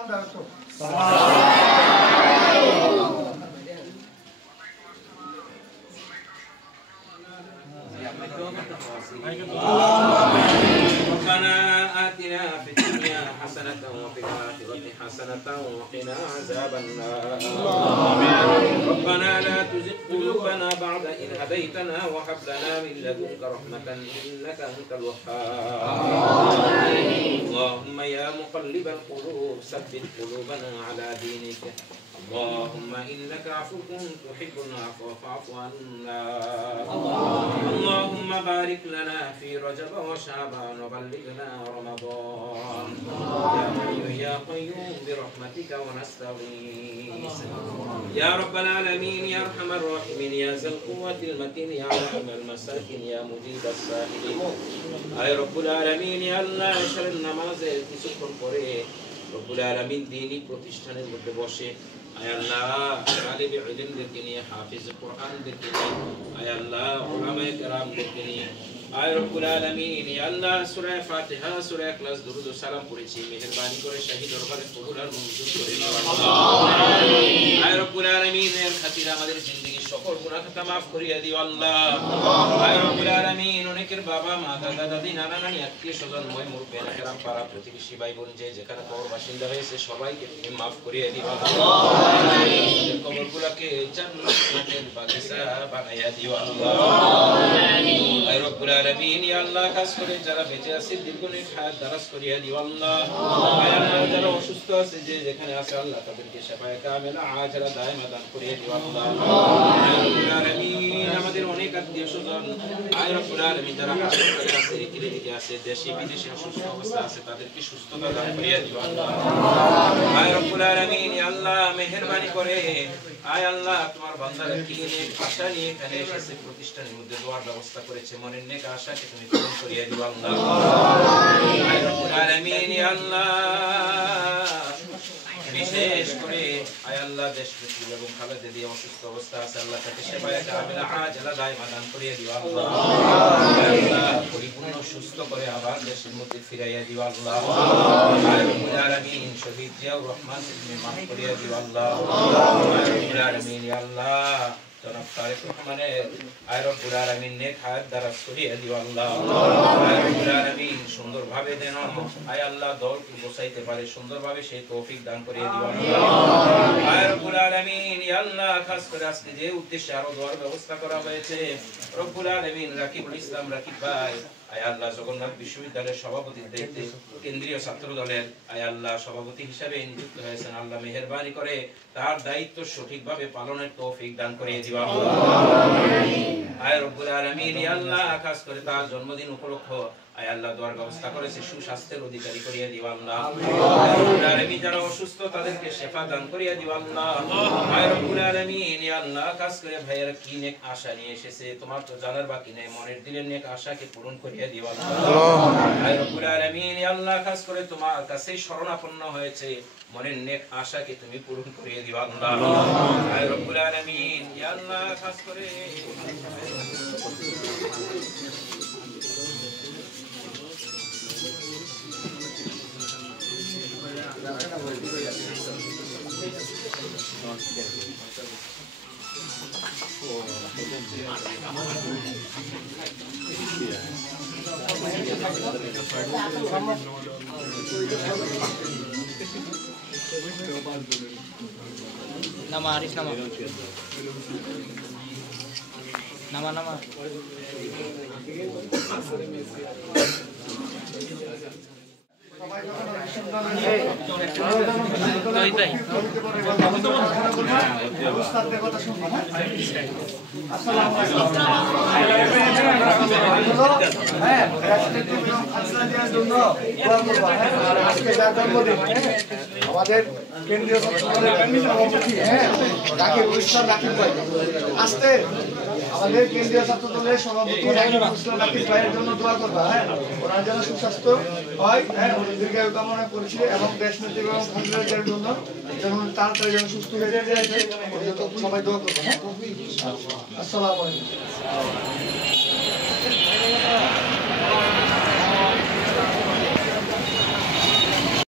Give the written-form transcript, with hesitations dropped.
সালাম দাও তো ربنا آتنا في الدنيا حسنة وفي الآخرة حسنة وقنا عذاب النار ربنا لا تزغ قلوبنا بعد إذ هديتنا وهب لنا من لدنك رحمة إنك أنت الوهاب اللهم يا مقلب القلوب ثبت قلوبنا على دينك اللهم إنك عفو تحب العفو فاعف عنا اللهم بارك لنا في رجب وشعبان وبلغنا رمضان يا حي يا قيوم برحمتك ونستغيث يا رب العالمين يا أرحم الراحمين يا ذا القوة المتين يا أرحم المساكين يا مجيب السائلين أي رب العالمين يا الله شر النماز কিছুক্ষণ পরে রব্বুল আলামিন দ্বীনি প্রতিষ্ঠানের মধ্যে বসে আয় আল্লাহ তালিবে ইলমদেরকে নিয়ে হাফিজ কোরআনদেরকে নিয়ে আয় আল্লাহ উলামায়ে কেরামদেরকে নিয়ে আয় রব্বুল আলামিন ইয়া আল্লাহ সূরা ফাতিহা সূরা ইখলাস দুরূদ ও সালাম পড়েছি মেহেরবানি করে শাহী দরবারে কবুল আর মঞ্জুর করে নিও আল্লাহ আয় রব্বুল আলামিন এর খাতিরে আমাদের জিন্দেগীর সকল গুনাহ খাতা maaf করিয়ে দিও আল্লাহ আয় রব্বুল আলামিন অনেকের বাবা মা দাদা দাদি নানা নানি আত্মীয় স্বজন মই মুরব্বিয়ানা কেরাম পাড়া প্রতিবেশী ভাই বোন যে যেখানে কবর বাসিন্দা হয়েছে সবাইকে তুমি maaf করিয়ে দিও আল্লাহ আমিন কবরগুলোকে জান্নাতের বাগিচা বানাইয়া দিও আল্লাহ আমিন আয় রব্বুল আলামিন ইয়া আল্লাহ খাস করে যারা বেঁচে আছে দীর্ঘদিন হায়াত দারাজ করিয়া দিও আল্লাহ আয় আল্লাহ যারা অসুস্থ আছে যে যেখানে আছে আল্লাহ তাদেরকে শিফায়ে কামিলা আজরা দায়মা দান করিয়া দিও আল্লাহ আয় রব্বুল আলামিন আমাদের অনেক আত্মীয় স্বজন আয় রব্বুল আলামিন যারা হাসপাতালে আছে ক্লিনিকে আছে দেশে বিদেশে অসুস্থ অবস্থা আছে তাদেরকে সুস্থতা দান করিয়া দিও আল্লাহ আয় রব্বুল আলামিন ইয়া আল্লাহ মেহেরবানি করে আয় আল্লাহ তোমার বান্দারা ক্লিনিক আশা নিয়ে এখানে এসে প্রতিষ্ঠানের মধ্যে দোয়ার ব্যবস্থা করেছে মনের নেক আশাকে তুমি পূরণ করিয়ে দিও আল্লাহ আয় রব্বুল আলামিন ইয়া আল্লাহ বিশেষ করে আয় আল্লাহ দেশপ্রেমী এবং খালেদা দিয়ে অসুস্থ অবস্থা আছে আল্লাহ তাকে শিফায়ে কামিলা আজলা দায়মা দান করিয়ে দিও আল্লাহ আল্লাহ পরিপূর্ণ সুস্থ করে আবার দেশের মধ্যে ফিরাইয়া দিও আল্লাহ আয় রব্বুল আলামিন শহীদ জিয়াউর রহমানকে তুমি maaf করিয়ে দিও আল্লাহ আয় রব্বুল আলামিন ইয়া আল্লাহ জনাব তারেক রহমানের আয় রব্বুল আলামিন নেক হায়াত দারাজ করিয়ে দিও আল্লাহ আয় রব্বুল আলামিন সুন্দরভাবে দেন আয় আল্লাহ দলকে বসাইতে পারে সুন্দরভাবে সেই তৌফিক দান করিয়ে দিও আল্লাহ আয় রব্বুল আলামিন ইয়া আল্লাহ খাস করে আজকে যে উদ্দেশ্যে আরো দোয়ার ব্যবস্থা করা হয়েছে রব্বুল আলামিন রাকিবুল ইসলাম রাকিব ভাই আয় আল্লাহ জগন্নাথ বিশ্ববিদ্যালয়ের সভাপতির দায়িত্বে কেন্দ্রীয় ছাত্র দলের আয় আল্লাহ সভাপতি হিসেবে নিযুক্ত হয়েছেন আল্লাহ মেহেরবানি করে তার দায়িত্ব সঠিকভাবে পালনের তৌফিক দান করিয়ে দিও আল্লাহ আয় রব্বুল আলামিন ইয়া আল্লাহ খাস করে তার জন্মদিন উপলক্ষে আয় আল্লাহ দোয়ার ব্যবস্থা করেছে সুস্বাস্থ্যের অধিকারী করিয়ে দিও আল্লাহ আয় রব্বুল আলামিন যারা অসুস্থ তাদেরকে শিফা দান করিয়ে দিও আল্লাহ আয় রব্বুল আলামিন ইয়া আল্লাহ খাস করে ভাইয়েরা কি নেক আশা নিয়ে এসেছে তোমার তো জানার বাকি নেই মনের দিলের নেক আশাকে পূরণ করিয়ে দিও আল্লাহ আয় রব্বুল আলামিন ইয়া আল্লাহ খাস করে তোমার কাছে শরণাপন্ন হয়েছে মনের নেক আশাকে তুমি পূরণ করিয়ে দিও আল্লাহ আয় রব্বুল আলামিন ইয়া আল্লাহ খাস করে Nama Aris nama. Nama. আমাদের কেন্দ্রীয় সভাপতি রাকিবুল ইসলাম রাকিব ভাই আসতে আমাদের কেন্দ্রীয় ছাত্র দলের সভাপতি রাকিবুল ইসলাম রাকিব ভাইয়ের জন্য দোয়া করবা ওনার জন্য সুস্বাস্থ্য হয় উনি দীর্ঘায়ু কামনা করছি এবং দেশ নেত্রী এবং খালেদার জন্য যখন তাড়াতাড়ি যেন সুস্থ হয়ে যায় সবাই দোয়া করবো আসসালামু আলাইকুম